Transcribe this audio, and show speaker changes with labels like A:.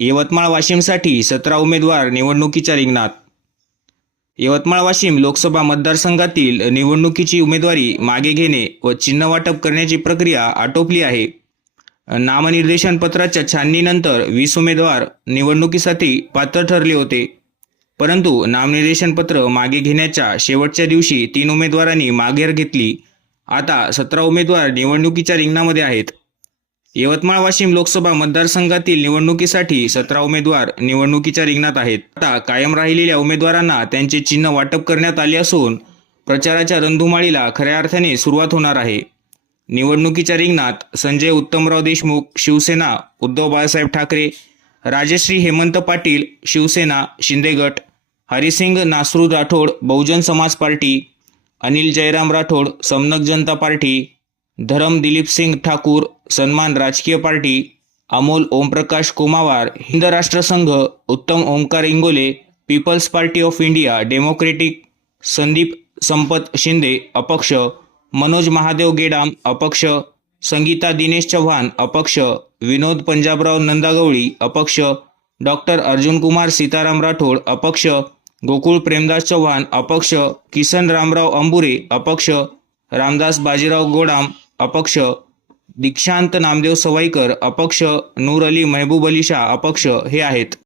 A: यवतमाळ वाशिमसाठी सतरा उमेदवार निवडणुकीच्या रिंगणात. यवतमाळ वाशिम लोकसभा मतदारसंघातील निवडणुकीची उमेदवारी मागे घेणे व चिन्ह वाटप करण्याची प्रक्रिया आटोपली आहे. नामनिर्देशन पत्राच्या छाननीनंतर वीस उमेदवार निवडणुकीसाठी पात्र ठरले होते. परंतु नामनिर्देशन पत्र मागे घेण्याच्या शेवटच्या दिवशी तीन उमेदवारांनी माघेर घेतली. आता सतरा उमेदवार निवडणुकीच्या रिंगणामध्ये आहेत. यवतमाळ वाशिम लोकसभा मतदारसंघातील निवडणुकीसाठी सतरा उमेदवार निवडणुकीच्या रिंगणात आहेत. आता कायम राहिलेल्या उमेदवारांना त्यांचे चिन्ह वाटप करण्यात आले असून प्रचाराच्या रंधुमाळीला खऱ्या अर्थाने सुरुवात होणार आहे. निवडणुकीच्या रिंगणात संजय उत्तमराव देशमुख शिवसेना उद्धव बाळासाहेब ठाकरे राजश्री हेमंत पाटील शिवसेना शिंदे गट Harisingh Nasru Rathod Bahujan Samaj party Anil Jayram Rathod Samanak Janata party Dharam Dilip Singh Thakur Sanman Rajkiya party Amol Omprakash Kumawar Hind Rashtra Sangh Uttam Omkar Ingole people's party of India democratic Sandeep Sampat Shinde अपक्ष मनोज महादेव गेडाम अपक्ष संगीता दिनेश चव्हाण अपक्ष विनोद पंजाबराव नंदागवळी अपक्ष doctor Arjun Kumar Sitaram Rathod अपक्ष गोकुळ प्रेमदास चव्हाण अपक्ष किसन रामराव अंबुरे अपक्ष रामदास बाजीराव गोडाम अपक्ष दीक्षांत नामदेव सवाईकर अपक्ष नूर अली महबूब अली शाह अपक्ष हे आहेत.